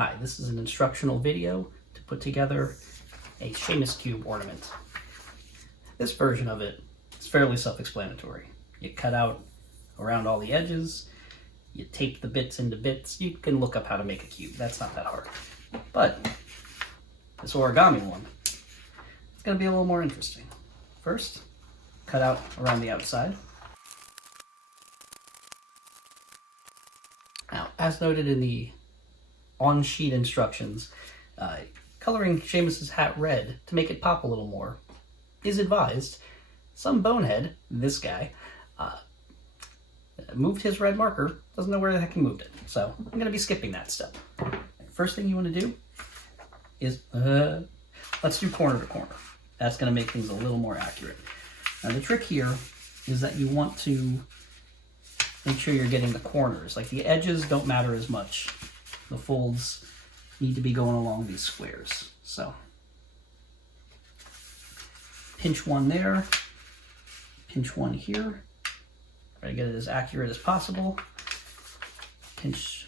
Hi, this is an instructional video to put together a Sheamus Cube ornament. This version of it is fairly self-explanatory. You cut out around all the edges, you tape the bits into bits. You can look up how to make a cube, that's not that hard. But this origami one, it's going to be a little more interesting. First, cut out around the outside. Now, as noted in the on-sheet instructions, coloring Sheamus's hat red to make it pop a little more is advised. Some bonehead, this guy, moved his red marker, doesn't know where the heck he moved it, so I'm going to be skipping that step. First thing you want to do is, let's do corner to corner. That's going to make things a little more accurate. Now the trick here is that you want to make sure you're getting the corners. Like the edges don't matter as much. The folds need to be going along these squares. So pinch one there, pinch one here. Try to get it as accurate as possible. Pinch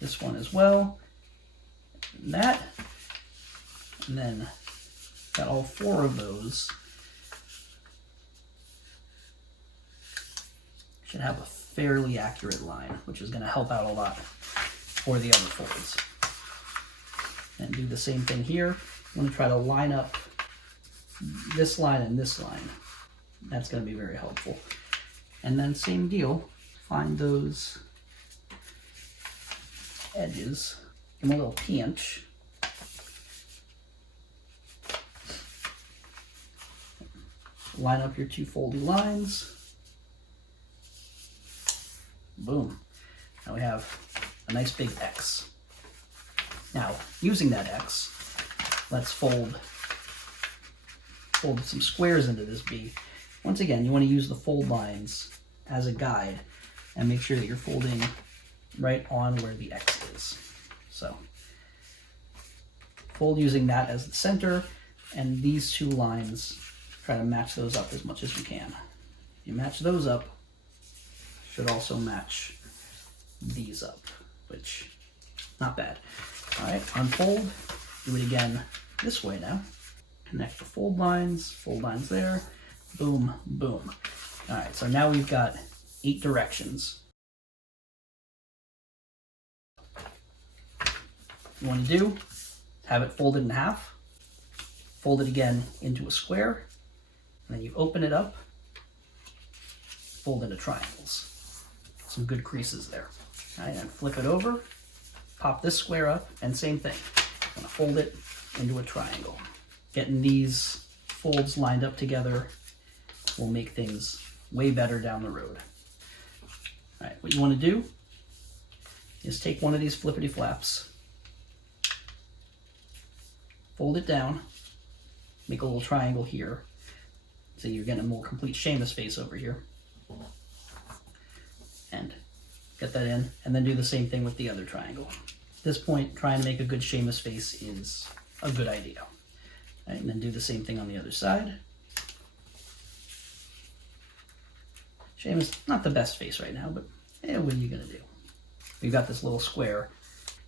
this one as well. And that. And then got all four of those. Should have a fairly accurate line, which is going to help out a lot for the other folds. And do the same thing here. I'm going to try to line up this line and this line. That's going to be very helpful. And then same deal, find those edges, give them a little pinch. Line up your two foldy lines. Boom. Now we have a nice big X. Now, using that X, let's fold some squares into this B. Once again, you want to use the fold lines as a guide and make sure that you're folding right on where the X is. So, fold using that as the center, and these two lines, try to match those up as much as you can. If you match those up, should also match these up, which, not bad. All right, unfold, do it again this way now. Connect the fold lines there, boom, boom. All right, so now we've got 8 directions. You want to do, have it folded in half, fold it again into a square, and then you open it up, fold into triangles. Some good creases there. All right, and flip it over, pop this square up, and same thing. I'm gonna fold it into a triangle. Getting these folds lined up together will make things way better down the road. All right, what you want to do is take one of these flippity flaps, fold it down, make a little triangle here, so you're getting a more complete Sheamus face over here. And get that in, and then do the same thing with the other triangle. At this point, trying to make a good Sheamus face is a good idea. Right, and then do the same thing on the other side. Sheamus, not the best face right now, but what are you gonna do? We've got this little square.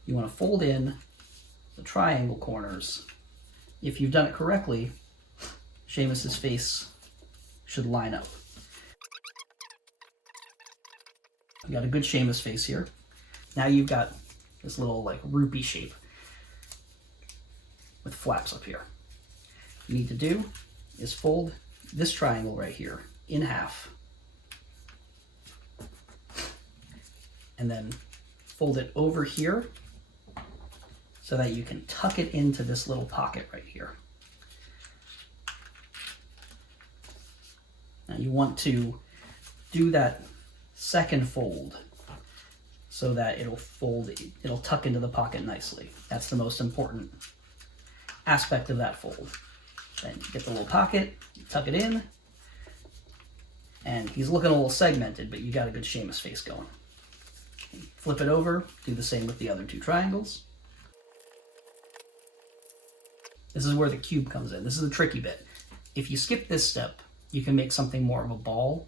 You wanna fold in the triangle corners. If you've done it correctly, Sheamus's face should line up. You got a good Sheamus face here. Now you've got this little like rupee shape with flaps up here. What you need to do is fold this triangle right here in half, and then fold it over here so that you can tuck it into this little pocket right here. Now you want to do that second fold so that it'll tuck into the pocket nicely. That's the most important aspect of that fold. Then you get the little pocket, tuck it in, and he's looking a little segmented, but you got a good Sheamus face going. Flip it over, do the same with the other 2 triangles. This is where the cube comes in. This is the tricky bit. If you skip this step, you can make something more of a ball,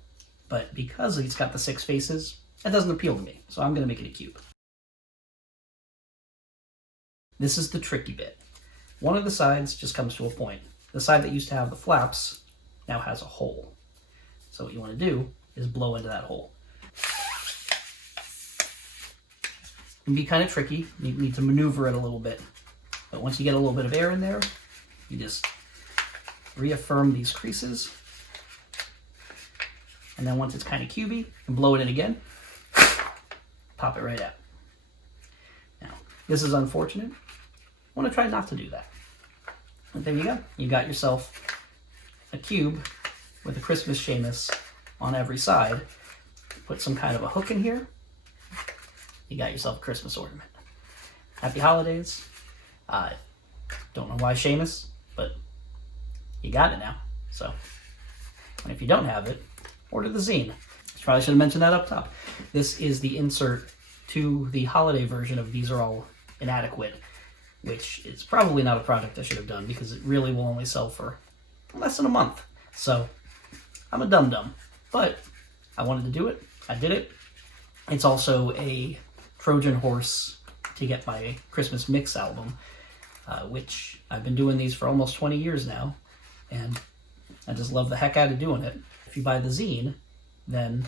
but because it's got the 6 faces, that doesn't appeal to me, so I'm going to make it a cube. This is the tricky bit. One of the sides just comes to a point. The side that used to have the flaps now has a hole. So what you want to do is blow into that hole. It can be kind of tricky. You need to maneuver it a little bit. But once you get a little bit of air in there, you just reaffirm these creases. And then once it's kind of cubey, you can blow it in again. Pop it right out. Now, this is unfortunate. I want to try not to do that. But there you go. You got yourself a cube with a Christmas Sheamus on every side. Put some kind of a hook in here. You got yourself a Christmas ornament. Happy holidays. Don't know why Sheamus, but you got it now. So, and if you don't have it, order the zine. Probably should have mentioned that up top. This is the insert to the holiday version of These Are All Inadequate, which is probably not a project I should have done because it really will only sell for less than a month. So, I'm a dum-dum. But I wanted to do it. I did it. It's also a Trojan horse to get my Christmas Mix album, which I've been doing these for almost 20 years now, and I just love the heck out of doing it. If you buy the zine, then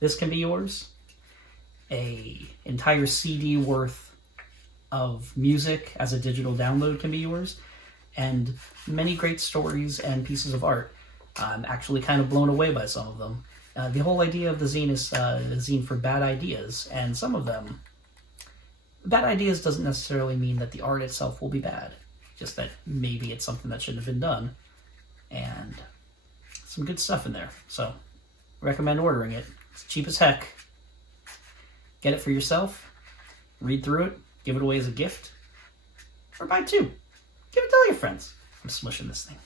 this can be yours. A entire CD worth of music as a digital download can be yours, and many great stories and pieces of art. I'm actually kind of blown away by some of them. The whole idea of the zine is a zine for bad ideas, and some of them, bad ideas doesn't necessarily mean that the art itself will be bad, just that maybe it's something that shouldn't have been done, and some good stuff in there. So, recommend ordering it. It's cheap as heck. Get it for yourself, read through it, give it away as a gift, or buy two. Give it to all your friends. I'm smushing this thing.